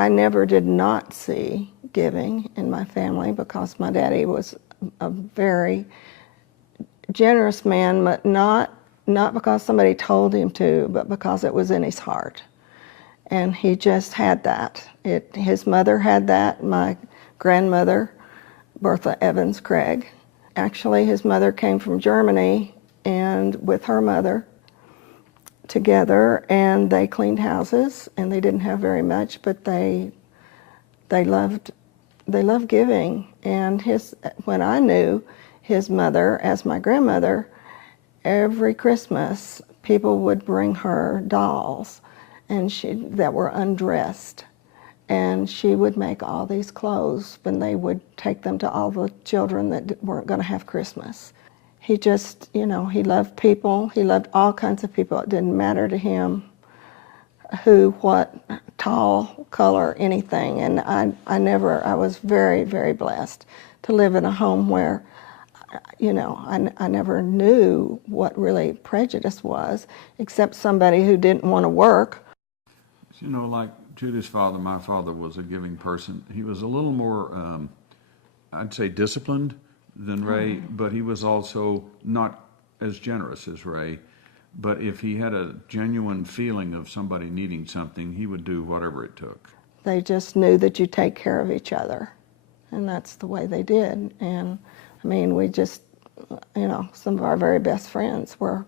I never did not see giving in my family because my daddy was a very generous man, but not because somebody told him to, but because it was in his heart. And he just had that. His mother had that, my grandmother, Bertha Evans Craig. Actually, his mother came from Germany and with her mother together, and they cleaned houses, and they didn't have very much, but they loved giving. And when I knew his mother as my grandmother, every Christmas people would bring her dolls and that were undressed, and she would make all these clothes when they would take them to all the children that weren't going to have Christmas. He just, he loved people. He loved all kinds of people. It didn't matter to him who, what, tall, color, anything. And I was very, very blessed to live in a home where, I never knew what really prejudice was, except somebody who didn't want to work. Like Judy's father, my father was a giving person. He was a little more, I'd say, disciplined than Ray, but he was also not as generous as Ray. But if he had a genuine feeling of somebody needing something, he would do whatever it took. They just knew that you take care of each other, and that's the way they did. And we just, some of our very best friends were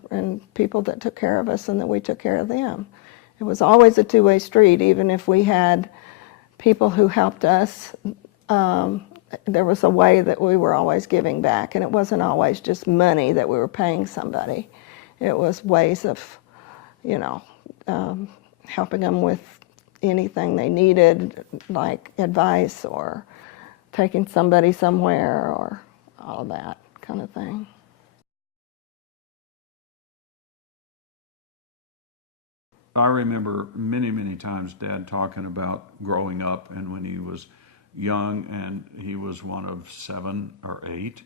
people that took care of us and that we took care of them. It was always a two-way street. Even if we had people who helped us, there was a way that we were always giving back, and it wasn't always just money that we were paying somebody. It was ways of, helping them with anything they needed, like advice or taking somebody somewhere or all of that kind of thing. I remember many, many times Dad talking about growing up and when he was young, and he was one of 7 or 8.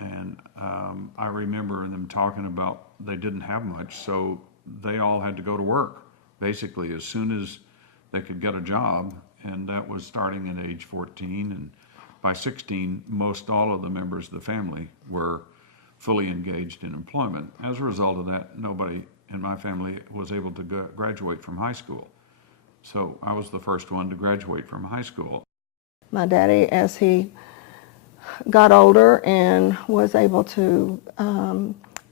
And I remember them talking about they didn't have much, so they all had to go to work, basically, as soon as they could get a job. And that was starting at age 14. And by 16, most all of the members of the family were fully engaged in employment. As a result of that, nobody in my family was able to graduate from high school. So I was the first one to graduate from high school. My daddy, as he got older and was able to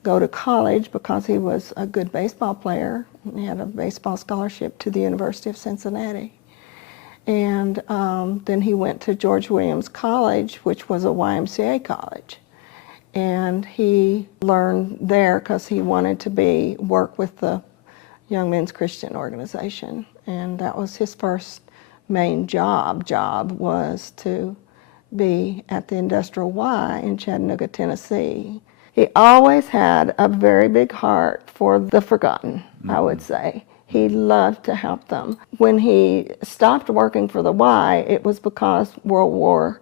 go to college because he was a good baseball player, he had a baseball scholarship to the University of Cincinnati. And then he went to George Williams College, which was a YMCA college. And he learned there because he wanted to work with the Young Men's Christian Organization. And that was his first main job was to be at the Industrial Y in Chattanooga, Tennessee. He always had a very big heart for the forgotten, I would say. He loved to help them. When he stopped working for the Y, it was because World War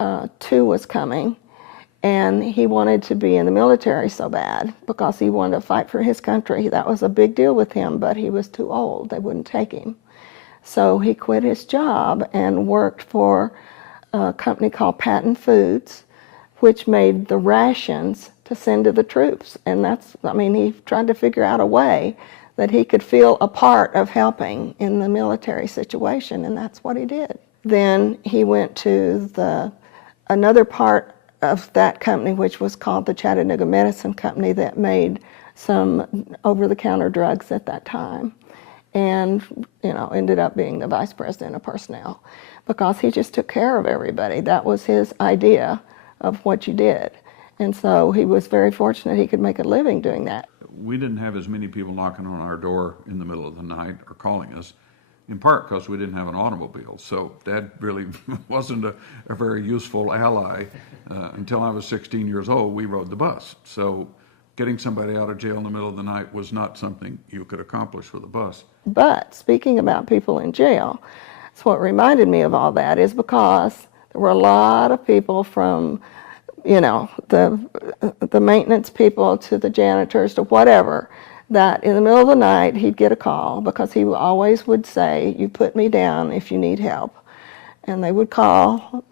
II was coming, and he wanted to be in the military so bad because he wanted to fight for his country. That was a big deal with him, but he was too old. They wouldn't take him. So he quit his job and worked for a company called Patton Foods, which made the rations to send to the troops. And he tried to figure out a way that he could feel a part of helping in the military situation, and that's what he did. Then he went to another part of that company, which was called the Chattanooga Medicine Company, that made some over-the-counter drugs at that time, and ended up being the vice president of personnel because he just took care of everybody. That was his idea of what you did. And so he was very fortunate he could make a living doing that. We didn't have as many people knocking on our door in the middle of the night or calling us, in part because we didn't have an automobile. So Dad really wasn't a very useful ally. Until I was 16 years old, we rode the bus. So getting somebody out of jail in the middle of the night was not something you could accomplish with a bus. But speaking about people in jail, that's what reminded me of all that, is because there were a lot of people from the maintenance people to the janitors to whatever that in the middle of the night he'd get a call, because he always would say, "You put me down if you need help." And they would call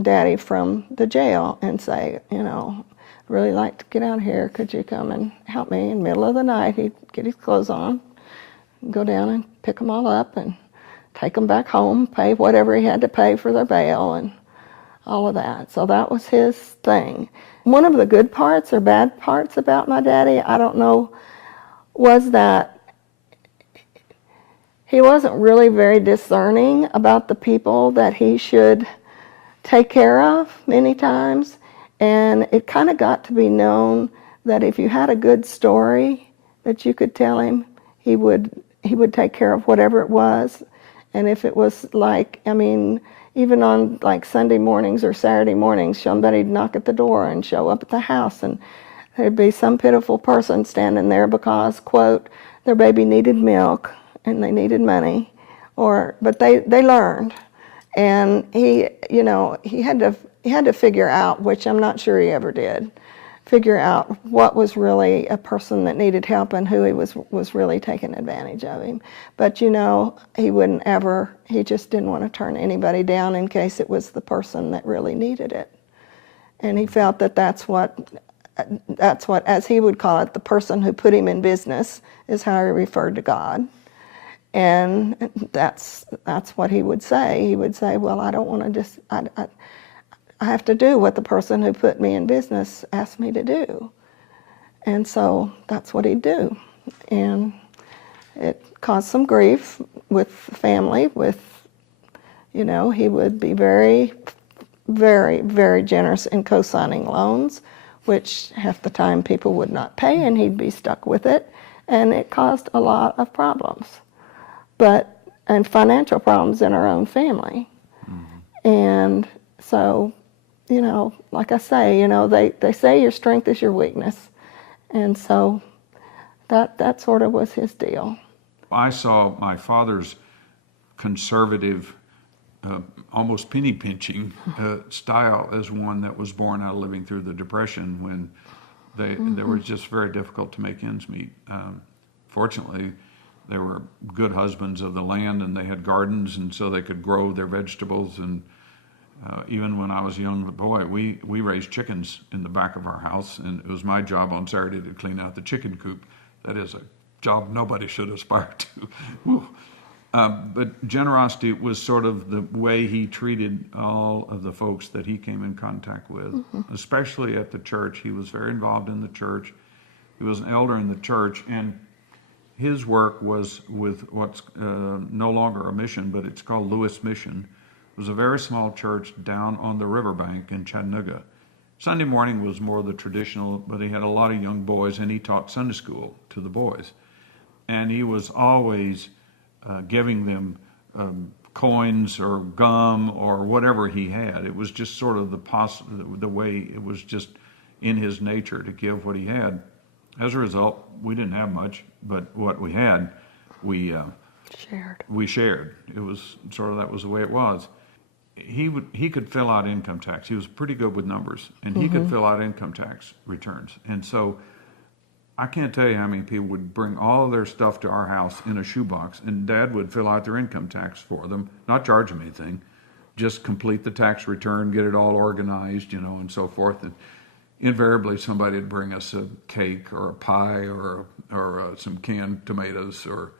Daddy from the jail and say, "I'd really like to get out of here. Could you come and help me?" In the middle of the night, he'd get his clothes on, go down and pick them all up and take them back home, pay whatever he had to pay for their bail and all of that. So that was his thing. One of the good parts or bad parts about my daddy, I don't know, was that he wasn't really very discerning about the people that he should take care of many times. And it kind of got to be known that if you had a good story that you could tell him, he would take care of whatever it was. And if it was like, even on like Sunday mornings or Saturday mornings, somebody'd knock at the door and show up at the house, and there'd be some pitiful person standing there because, quote, their baby needed milk and they needed money, but they learned. And he had to figure out, which I'm not sure he ever did, figure out what was really a person that needed help and who he was really taking advantage of him. But he wouldn't ever, he just didn't want to turn anybody down in case it was the person that really needed it. And he felt that that's what, as he would call it, the person who put him in business is how he referred to God. And that's what he would say. He would say, "Well, I don't want to I have to do what the person who put me in business asked me to do." And so that's what he'd do. And it caused some grief with the family. He would be very, very, very generous in co-signing loans, which half the time people would not pay, and he'd be stuck with it. And it caused a lot of problems, and financial problems in our own family. Mm-hmm. And so, like I say, they say your strength is your weakness. And so that sort of was his deal. I saw my father's conservative, almost penny pinching style as one that was born out of living through the Depression, when they were just very difficult to make ends meet. Fortunately, they were good husbands of the land, and they had gardens, and so they could grow their vegetables. And even when I was a young boy, we raised chickens in the back of our house, and it was my job on Saturday to clean out the chicken coop. That is a job nobody should aspire to. But generosity was sort of the way he treated all of the folks that he came in contact with, mm-hmm. especially at the church. He was very involved in the church. He was an elder in the church, and his work was with what's no longer a mission, but it's called Lewis Mission. It was a very small church down on the riverbank in Chattanooga. Sunday morning was more the traditional, but he had a lot of young boys, and he taught Sunday school to the boys. And he was always giving them coins or gum or whatever he had. It was just sort of the way it was just in his nature to give what he had. As a result, we didn't have much, but what we had, we shared. It was sort of, that was the way it was. He could fill out income tax. He was pretty good with numbers, and he could fill out income tax returns. And so I can't tell you how many people would bring all of their stuff to our house in a shoebox, and Dad would fill out their income tax for them, not charge them anything, just complete the tax return, get it all organized, and so forth. And invariably somebody would bring us a cake or a pie or some canned tomatoes or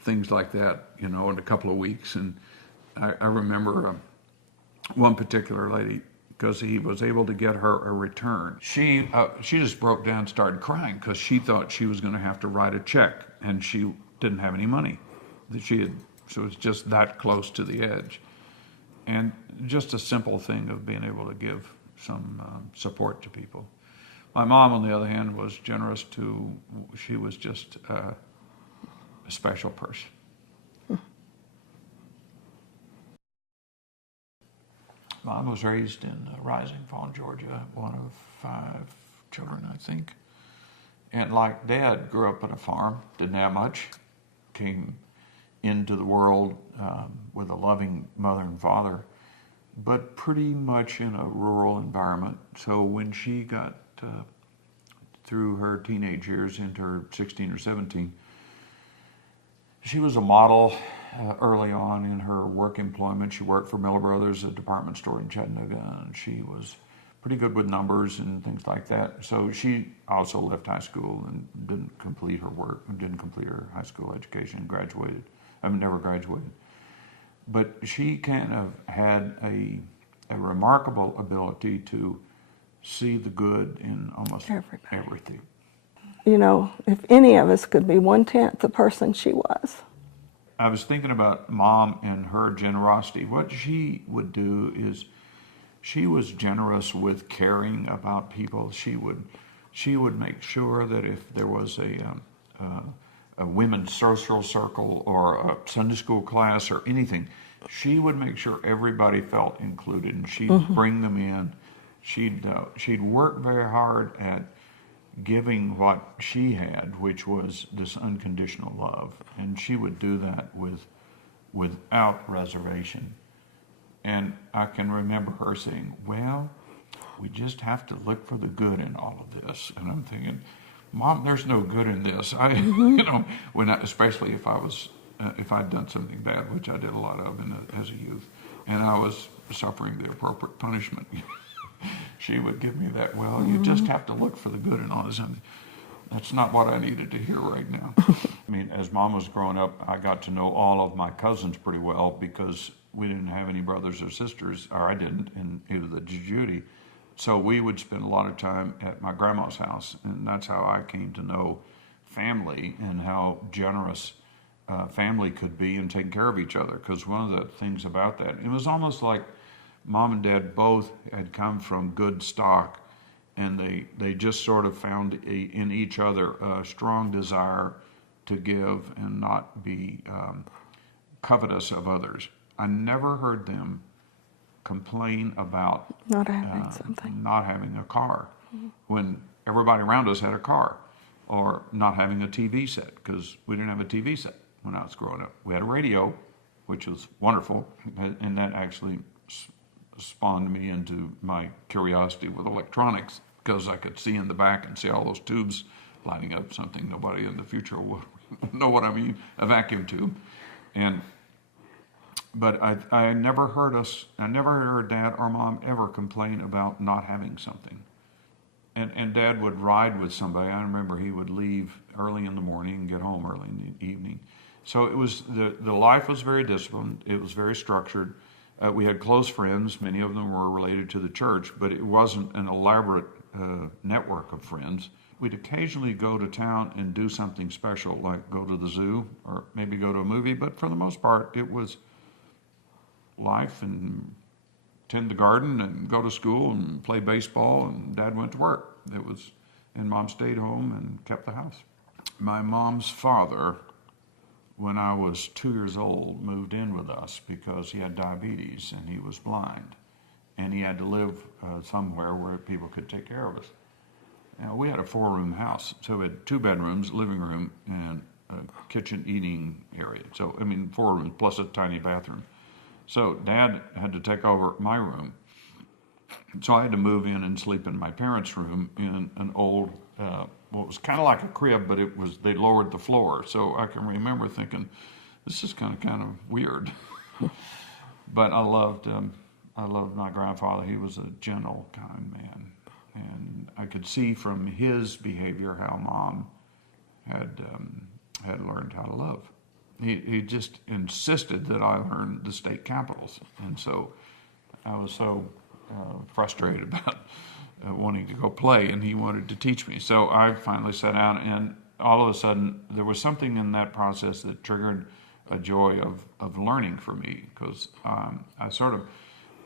things like that, in a couple of weeks. And I remember one particular lady, because he was able to get her a return. She just broke down and started crying because she thought she was going to have to write a check, and she didn't have any money. So it was just that close to the edge. And just a simple thing of being able to give some support to people. My mom, on the other hand, was generous too. She was just a special person. I was raised in Rising, Fawn, Georgia, one of 5 children, I think. And like Dad, grew up on a farm, didn't have much, came into the world with a loving mother and father, but pretty much in a rural environment. So when she got through her teenage years into her 16 or 17. She was a model early on in her work employment. She worked for Miller Brothers, a department store in Chattanooga, and she was pretty good with numbers and things like that. So she also left high school and didn't complete her work, didn't complete her high school education, graduated. Never graduated. But she kind of had a remarkable ability to see the good in almost everything. You know, if any of us could be 1/10 the person she was. I was thinking about Mom and her generosity. What she would do is she was generous with caring about people. She would make sure that if there was a women's social circle or a Sunday school class or anything, she would make sure everybody felt included, and she'd bring them in. She'd work very hard at giving what she had, which was this unconditional love, and she would do that without reservation. And I can remember her saying, "Well, we just have to look for the good in all of this." And I'm thinking, "Mom, there's no good in this." Especially if I'd done something bad, which I did a lot of as a youth, and I was suffering the appropriate punishment. She would give me that, "Well, you just have to look for the good in all this." And that's not what I needed to hear right now. I mean, as Mom was growing up, I got to know all of my cousins pretty well because we didn't have any brothers or sisters, or I didn't, and either the Judy. So we would spend a lot of time at my grandma's house, and that's how I came to know family and how generous family could be in taking care of each other. Because one of the things about that, it was almost like Mom and Dad both had come from good stock, and they just sort of found in each other a strong desire to give and not be covetous of others. I never heard them complain about Not having something. not having a car when everybody around us had a car, or not having a TV set, because we didn't have a TV set when I was growing up. We had a radio, which was wonderful, and that actually spawned me into my curiosity with electronics, because I could see in the back and see all those tubes lining up, something nobody in the future will know what I mean, a vacuum tube. But I never heard Dad or Mom ever complain about not having something. And Dad would ride with somebody. I remember he would leave early in the morning and get home early in the evening. So it was the life was very disciplined. It was very structured. We had close friends. Many of them were related to the church, but it wasn't an elaborate network of friends. We'd occasionally go to town and do something special, like go to the zoo or maybe go to a movie, but for the most part, it was life and tend the garden and go to school and play baseball, and Dad went to work. And Mom stayed home and kept the house. My mom's father, when I was 2 years old, moved in with us because he had diabetes and he was blind, and he had to live somewhere where people could take care of us. Now, we had a 4-room house, so we had 2 bedrooms, living room, and a kitchen eating area. So, 4 rooms plus a tiny bathroom. So Dad had to take over my room. So I had to move in and sleep in my parents' room in an old, it was kind of like a crib, but they lowered the floor. So I can remember thinking, this is kind of weird. But I loved my grandfather. He was a gentle, kind man. And I could see from his behavior how Mom had learned how to love. He just insisted that I learn the state capitals. And so I was so frustrated about wanting to go play, and he wanted to teach me. So I finally sat down, and all of a sudden there was something in that process that triggered a joy of learning for me, because I sort of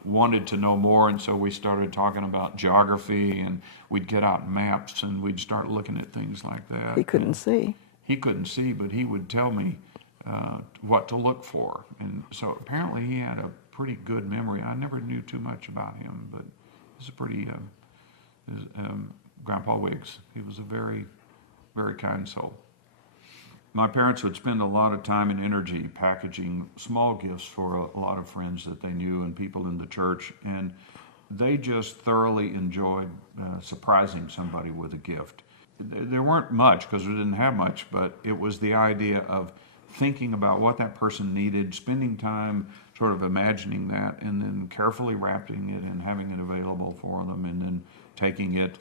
wanted to know more, and so we started talking about geography, and we'd get out maps and we'd start looking at things like that. He couldn't see. He couldn't see, but he would tell me what to look for. And so apparently he had a pretty good memory. I never knew too much about him, but he's a pretty, Grandpa Wiggs, he was a very, very kind soul. My parents would spend a lot of time and energy packaging small gifts for a lot of friends that they knew and people in the church, and they just thoroughly enjoyed surprising somebody with a gift. there weren't much because we didn't have much, but it was the idea of thinking about what that person needed, spending time sort of imagining that, and then carefully wrapping it and having it available for them, and then taking it.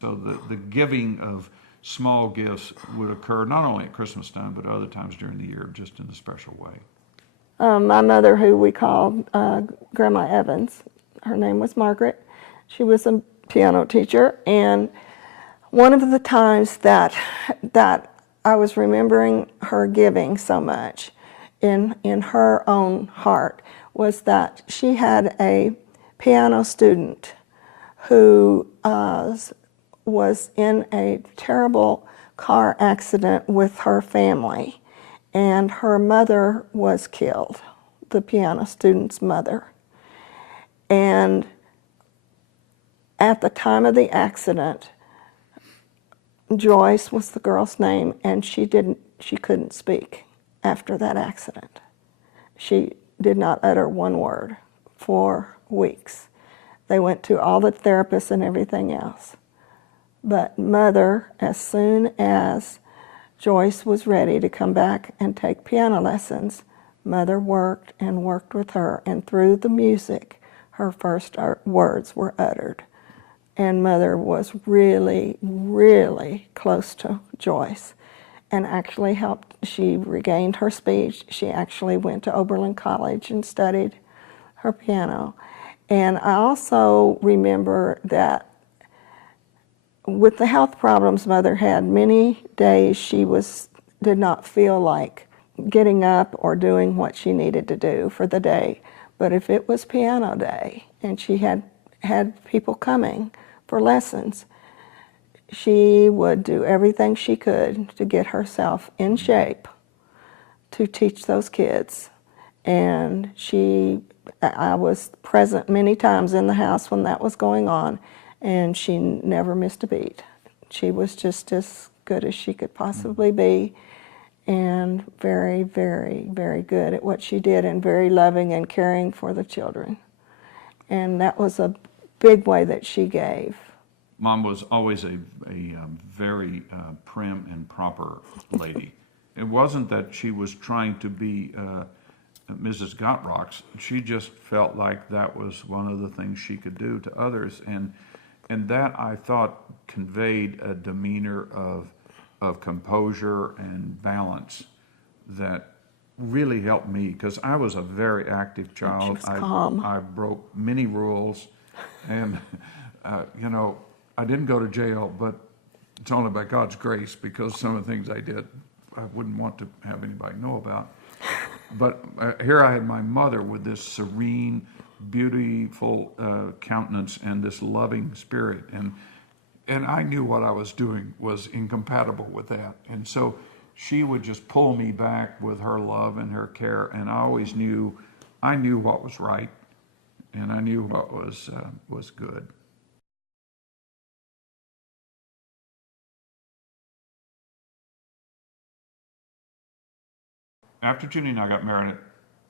So the giving of small gifts would occur not only at Christmas time, but other times during the year, just in a special way. My mother, who we called Grandma Evans, her name was Margaret. She was a piano teacher, and one of the times that I was remembering her giving so much in her own heart was that she had a piano student who was in a terrible car accident with her family, and her mother was killed, the piano student's mother. And at the time of the accident, Joyce was the girl's name, and she couldn't speak after that accident. She did not utter one word for weeks. They went to all the therapists and everything else. But Mother, as soon as Joyce was ready to come back and take piano lessons, Mother worked and worked with her, and through the music, her first words were uttered. And Mother was really, really close to Joyce and actually helped. She regained her speech. She actually went to Oberlin College and studied her piano. And I also remember that with the health problems Mother had, many days she did not feel like getting up or doing what she needed to do for the day. But if it was piano day and she had people coming for lessons, she would do everything she could to get herself in shape to teach those kids. And I was present many times in the house when that was going on, and she never missed a beat. She was just as good as she could possibly be, and very, very, very good at what she did, and very loving and caring for the children. And that was a big way that she gave. Mom was always a very prim and proper lady. It wasn't that she was trying to be Mrs. Gotrocks. She just felt like that was one of the things she could do to others, and that, I thought, conveyed a demeanor of composure and balance that really helped me, because I was a very active child. She was calm. I broke many rules, and I didn't go to jail, but it's only by God's grace, because some of the things I did I wouldn't want to have anybody know about. But here I had my mother with this serene, beautiful countenance and this loving spirit, and I knew what I was doing was incompatible with that. And so she would just pull me back with her love and her care, and I always knew what was right, and I knew what was good. After Judy and I got married,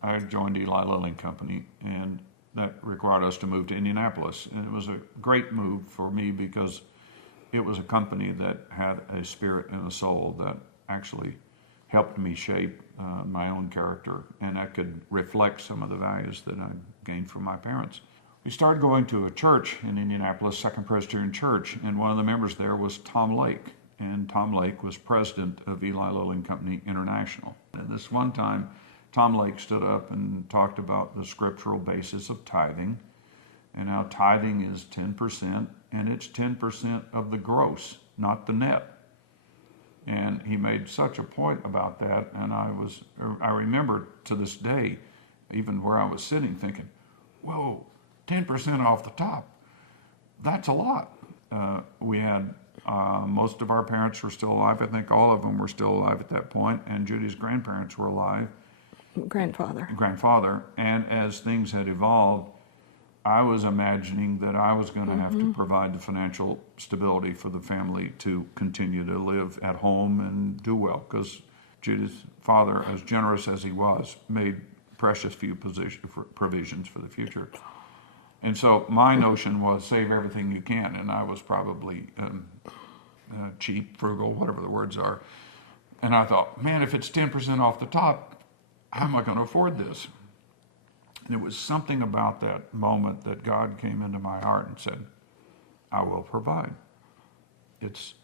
I joined Eli Lilly Company, and that required us to move to Indianapolis. And it was a great move for me because it was a company that had a spirit and a soul that actually helped me shape my own character, and I could reflect some of the values that I gained from my parents. We started going to a church in Indianapolis, Second Presbyterian Church, and one of the members there was Tom Lake. And Tom Lake was president of Eli Lilly Company International. And this one time, Tom Lake stood up and talked about the scriptural basis of tithing, and how tithing is 10%, and it's 10% of the gross, not the net. And he made such a point about that, and I remember to this day, even where I was sitting, thinking, whoa, 10% off the top, that's a lot. We had most of our parents were still alive. I think all of them were still alive at that point, and Judy's grandparents were alive. Grandfather. And as things had evolved, I was imagining that I was going to have to provide the financial stability for the family to continue to live at home and do well, because Judy's father, as generous as he was, made precious few provisions for the future. And so my notion was save everything you can, and I was probably cheap, frugal, whatever the words are. And I thought, man, if it's 10% off the top, how am I going to afford this? And it was something about that moment that God came into my heart and said, I will provide. It's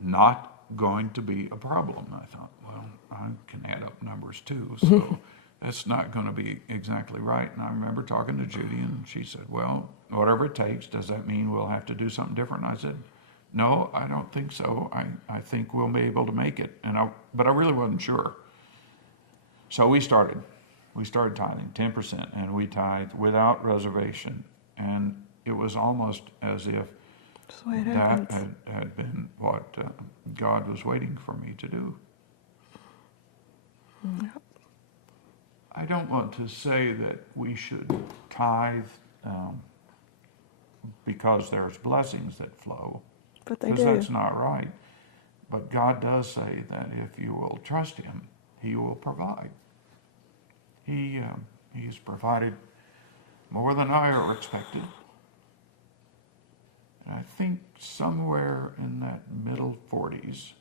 not going to be a problem. I thought, well, I can add up numbers too, so that's not going to be exactly right. And I remember talking to Judy, and she said, well, whatever it takes, does that mean we'll have to do something different? And I said, no, I don't think so. I think we'll be able to make it. But I really wasn't sure. So we started tithing 10%, and we tithed without reservation. And it was almost as if that had been what God was waiting for me to do. Yep. I don't want to say that we should tithe because there's blessings that flow, But they because do. that's not right. But God does say that if you will trust Him, He will provide. He's provided more than I ever expected. And I think somewhere in that middle 40s,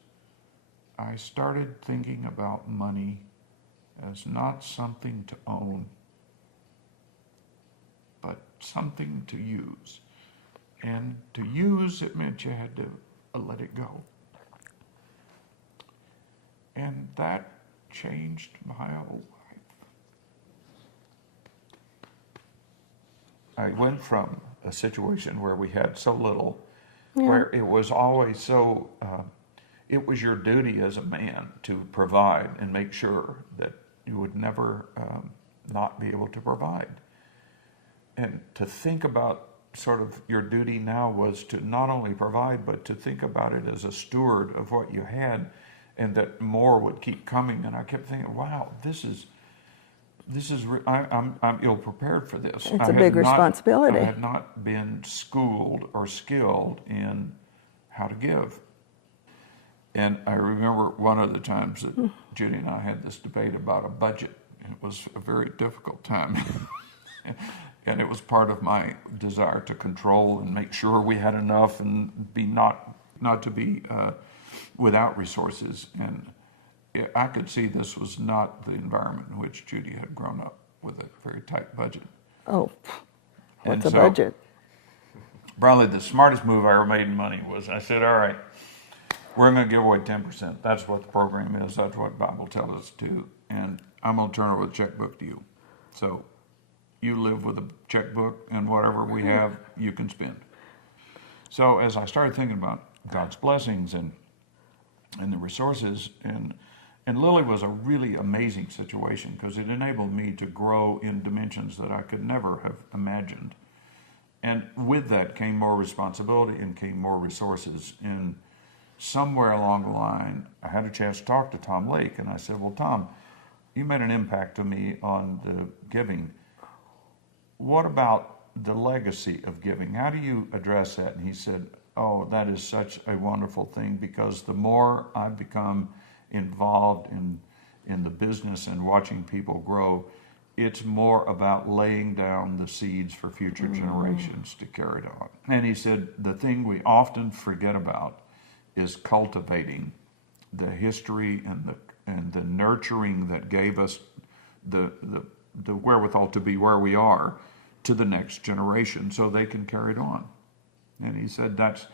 I started thinking about money as not something to own, but something to use. And to use, it meant you had to let it go. And that changed my whole life. I went from a situation where we had so little, where it was always so, it was your duty as a man to provide and make sure that you would never not be able to provide. And to think about sort of your duty now was to not only provide, but to think about it as a steward of what you had, and that more would keep coming. And I kept thinking, wow, I'm ill prepared for this. It's a big responsibility. I had not been schooled or skilled in how to give. And I remember one of the times that Judy and I had this debate about a budget. It was a very difficult time. And it was part of my desire to control and make sure we had enough and be not to be without resources. And I could see this was not the environment in which Judy had grown up, with a very tight budget. Oh, what's And a so, budget? Probably the smartest move I ever made in money was I said, all right, we're going to give away 10%. That's what the program is. That's what the Bible tells us to do. And I'm going to turn over the checkbook to you. So you live with a checkbook, and whatever we have, you can spend. So as I started thinking about God's blessings and the resources, and Lily was a really amazing situation because it enabled me to grow in dimensions that I could never have imagined. And with that came more responsibility and came more resources. And somewhere along the line, I had a chance to talk to Tom Lake, and I said, well, Tom, you made an impact to me on the giving. What about the legacy of giving? How do you address that? And he said, oh, that is such a wonderful thing, because the more I've become involved in the business and watching people grow, it's more about laying down the seeds for future generations to carry it on. And he said, the thing we often forget about is cultivating the history and the nurturing that gave us the wherewithal to be where we are to the next generation, so they can carry it on. And he said that's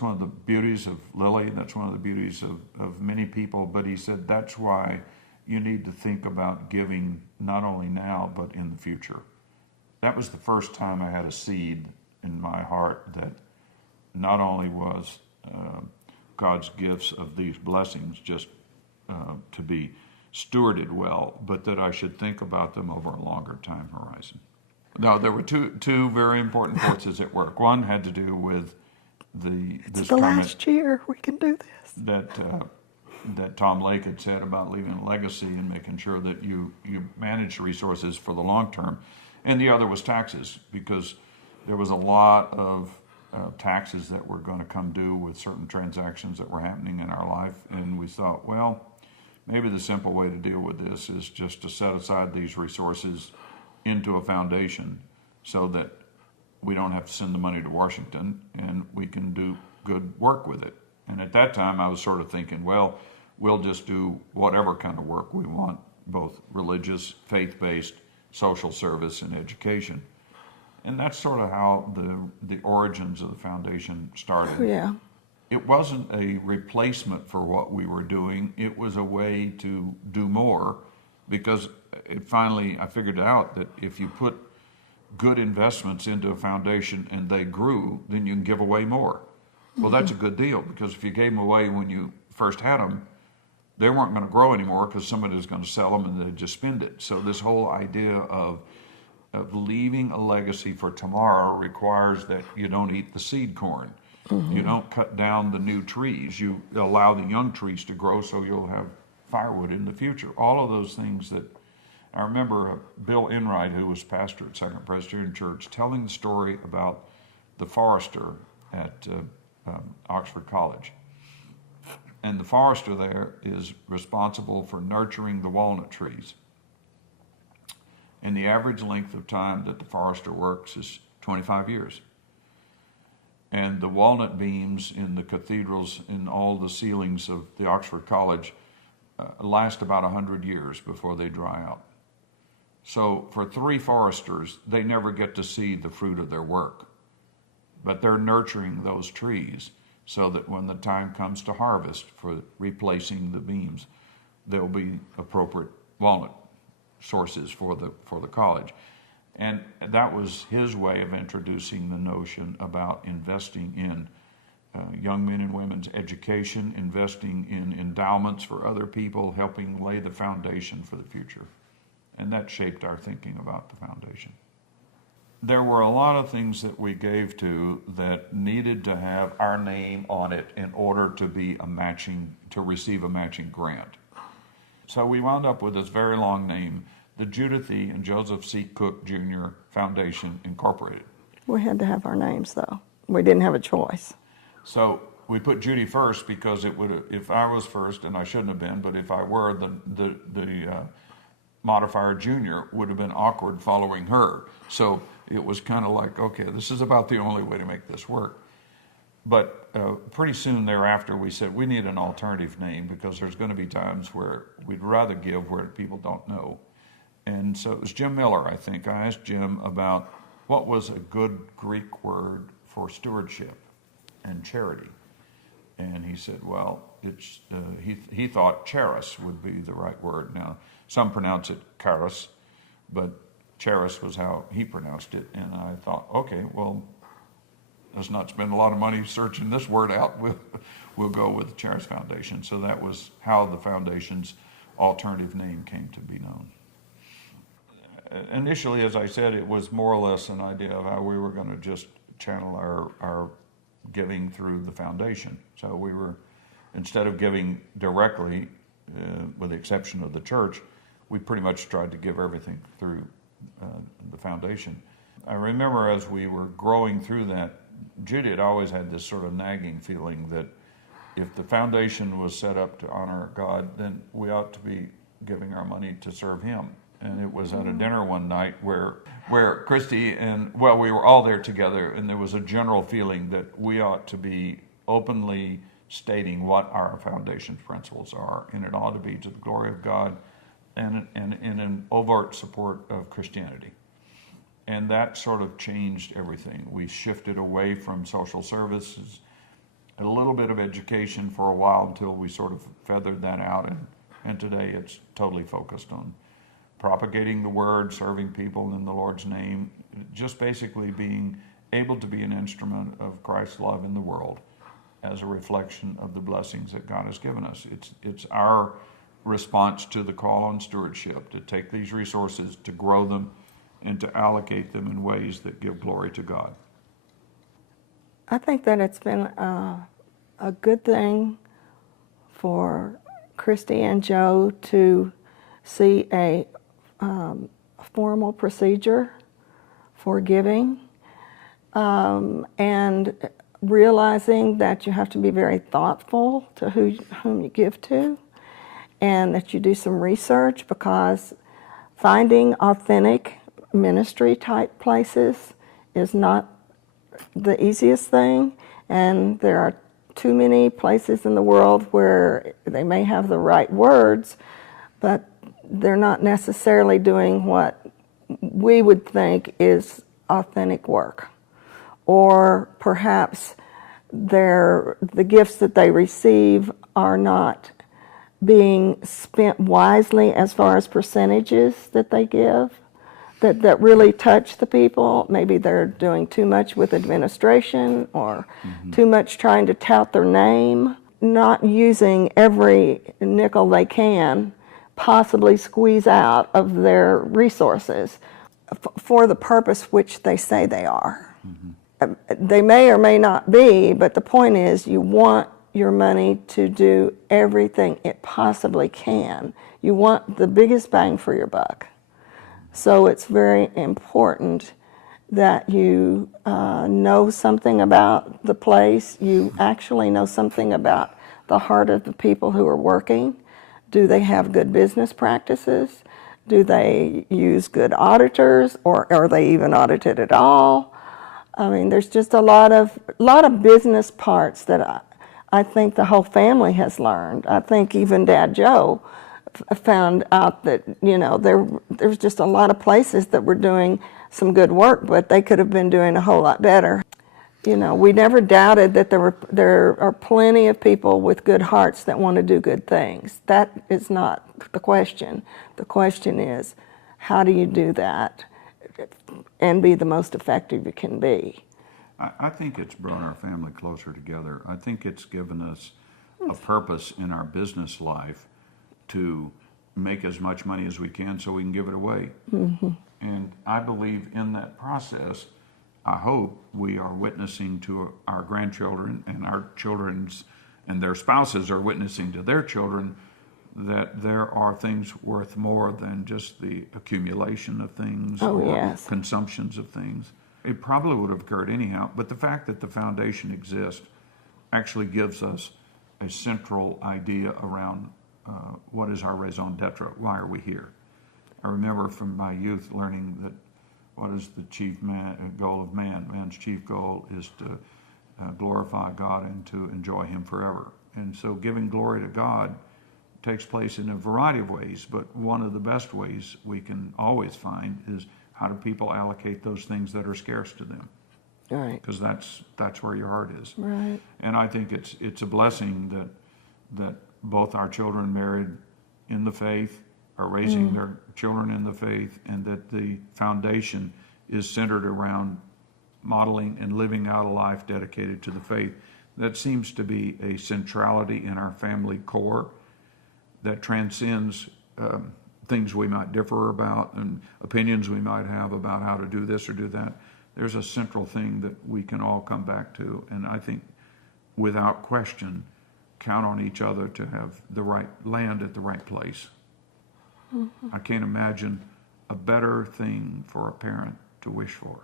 one of the beauties of Lily, that's one of the beauties of many people, but he said that's why you need to think about giving not only now, but in the future. That was the first time I had a seed in my heart that not only was God's gifts of these blessings just to be stewarded well, but that I should think about them over a longer time horizon. No, there were two very important forces at work. One had to do with this the comment last year we can do this. that Tom Lake had said about leaving a legacy and making sure that you manage resources for the long term. And the other was taxes, because there was a lot of taxes that were going to come due with certain transactions that were happening in our life. And we thought, well, maybe the simple way to deal with this is just to set aside these resources into a foundation so that we don't have to send the money to Washington and we can do good work with it. And at that time, I was sort of thinking, well, we'll just do whatever kind of work we want, both religious, faith-based, social service, and education. And that's sort of how the origins of the foundation started. Yeah. It wasn't a replacement for what we were doing. It was a way to do more, because I figured out that if you put good investments into a foundation and they grew, then you can give away more. Well, that's a good deal, because if you gave them away when you first had them, they weren't going to grow anymore because somebody was going to sell them and they'd just spend it. So this whole idea of leaving a legacy for tomorrow requires that you don't eat the seed corn. You don't cut down the new trees. You allow the young trees to grow so you'll have firewood in the future. All of those things that I remember Bill Enright, who was pastor at Second Presbyterian Church, telling the story about the forester at Oxford College. And the forester there is responsible for nurturing the walnut trees. And the average length of time that the forester works is 25 years. And the walnut beams in the cathedrals, in all the ceilings of the Oxford College, last about 100 years before they dry out. So for 3 foresters, they never get to see the fruit of their work. But they're nurturing those trees so that when the time comes to harvest for replacing the beams, there'll be appropriate walnut sources for the college. And that was his way of introducing the notion about investing in young men and women's education, investing in endowments for other people, helping lay the foundation for the future. And that shaped our thinking about the foundation. There were a lot of things that we gave to that needed to have our name on it in order to receive a matching grant. So we wound up with this very long name, the Judith E. and Joseph C. Cook Jr. Foundation, Incorporated. We had to have our names, though. We didn't have a choice. So we put Judy first because it would, if I was first, and I shouldn't have been, but if I were, the modifier junior would have been awkward following her. So it was kind of like, okay, this is about the only way to make this work. But pretty soon thereafter, we said we need an alternative name because there's going to be times where we'd rather give where people don't know. And so it was Jim Miller, I think. I asked Jim about what was a good Greek word for stewardship and charity. And he said, well, it's he thought charis would be the right word. Now, some pronounce it charis, but charis was how he pronounced it. And I thought, okay, well, let's not spend a lot of money searching this word out. We'll go with the Charis Foundation. So that was how the foundation's alternative name came to be known. Initially, as I said, it was more or less an idea of how we were going to just channel our giving through the foundation. So we were, instead of giving directly, with the exception of the church, we pretty much tried to give everything through the foundation. I remember as we were growing through that, Judy had always had this sort of nagging feeling that if the foundation was set up to honor God, then we ought to be giving our money to serve Him. And it was at a dinner one night where Christy and, well, we were all there together, and there was a general feeling that we ought to be openly stating what our foundation's principles are, and it ought to be to the glory of God and in an overt support of Christianity. And that sort of changed everything. We shifted away from social services, a little bit of education for a while until we sort of feathered that out, and today it's totally focused on propagating the word, serving people in the Lord's name, just basically being able to be an instrument of Christ's love in the world as a reflection of the blessings that God has given us. It's our response to the call on stewardship, to take these resources, to grow them, and to allocate them in ways that give glory to God. I think that it's been a good thing for Christy and Joe to see a formal procedure for giving, and realizing that you have to be very thoughtful to whom you give to, and that you do some research, because finding authentic ministry type places is not the easiest thing, and there are too many places in the world where they may have the right words, but they're not necessarily doing what we would think is authentic work. Or perhaps the gifts that they receive are not being spent wisely as far as percentages that they give that really touch the people. Maybe they're doing too much with administration or too much trying to tout their name, not using every nickel they can possibly squeeze out of their resources for the purpose which they say they are. They may or may not be, but the point is you want your money to do everything it possibly can. You want the biggest bang for your buck. So it's very important that you know something about the place. You actually know something about the heart of the people who are working. Do they have good business practices? Do they use good auditors, or are they even audited at all? I mean, there's just a lot of business parts that I think the whole family has learned. I think even Dad Joe found out that, you know, there's just a lot of places that were doing some good work, but they could have been doing a whole lot better. You know, we never doubted that there are plenty of people with good hearts that want to do good things. That is not the question. The question is, how do you do that and be the most effective you can be? I think it's brought our family closer together. I think it's given us a purpose in our business life to make as much money as we can so we can give it away. And I believe in that process, I hope we are witnessing to our grandchildren, and our children's and their spouses are witnessing to their children, that there are things worth more than just the accumulation of things or consumptions of things. It probably would have occurred anyhow, but the fact that the foundation exists actually gives us a central idea around what is our raison d'etre, why are we here? I remember from my youth learning that what is the chief goal of man? Man's chief goal is to glorify God and to enjoy Him forever. And so giving glory to God takes place in a variety of ways, but one of the best ways we can always find is how do people allocate those things that are scarce to them? Right. Because that's where your heart is. Right. And I think it's a blessing that both our children married in the faith are raising their children in the faith, and that the foundation is centered around modeling and living out a life dedicated to the faith. That seems to be a centrality in our family core that transcends things we might differ about and opinions we might have about how to do this or do that. There's a central thing that we can all come back to, and I think without question count on each other to have the right land at the right place. I can't imagine a better thing for a parent to wish for.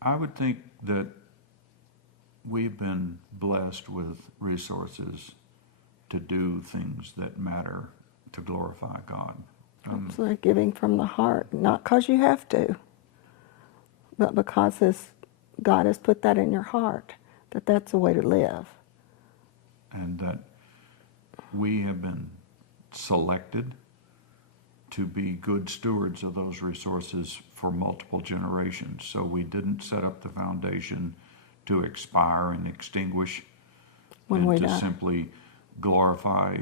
I would think that we've been blessed with resources to do things that matter to glorify God. It's like giving from the heart, not because you have to, but because God has put that in your heart, that's a way to live. And that we have been selected to be good stewards of those resources for multiple generations. So we didn't set up the foundation to expire and extinguish and to simply glorify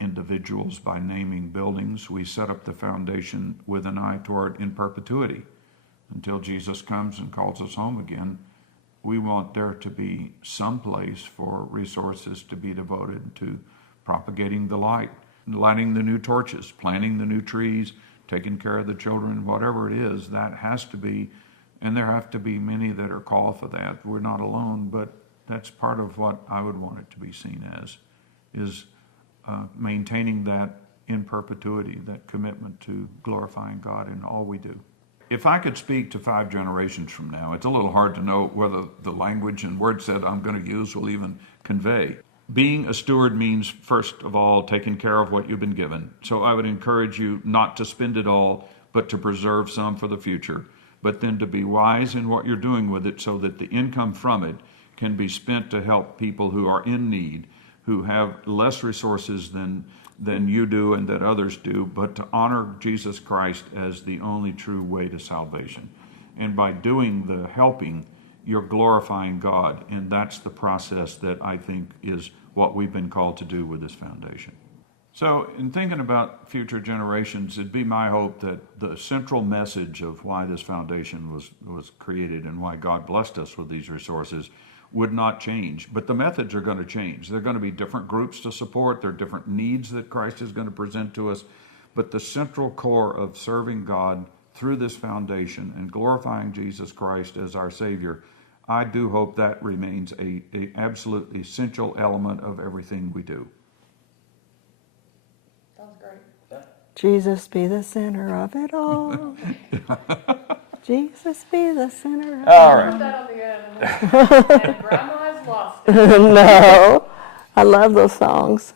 individuals by naming buildings. We set up the foundation with an eye toward in perpetuity. Until Jesus comes and calls us home again, we want there to be some place for resources to be devoted to propagating the light, lighting the new torches, planting the new trees, taking care of the children, whatever it is. That has to be, and there have to be many that are called for that. We're not alone, but that's part of what I would want it to be seen as, is maintaining that in perpetuity, that commitment to glorifying God in all we do. If I could speak to 5 generations from now, it's a little hard to know whether the language and word set I'm going to use will even convey. Being a steward means, first of all, taking care of what you've been given. So I would encourage you not to spend it all, but to preserve some for the future, but then to be wise in what you're doing with it so that the income from it can be spent to help people who are in need, who have less resources than you do and that others do, but to honor Jesus Christ as the only true way to salvation. And by doing the helping, you're glorifying God, and that's the process that I think is what we've been called to do with this foundation. So in thinking about future generations, it'd be my hope that the central message of why this foundation was created and why God blessed us with these resources would not change. But the methods are going to change. There are going to be different groups to support. There are different needs that Christ is going to present to us. But the central core of serving God through this foundation and glorifying Jesus Christ as our Savior, I do hope that remains a absolute essential element of everything we do. Sounds great. Yeah. Jesus be the center of it all. Jesus be the center of All it right. all. Put that on the end. And Grandma has lost it. No, I love those songs.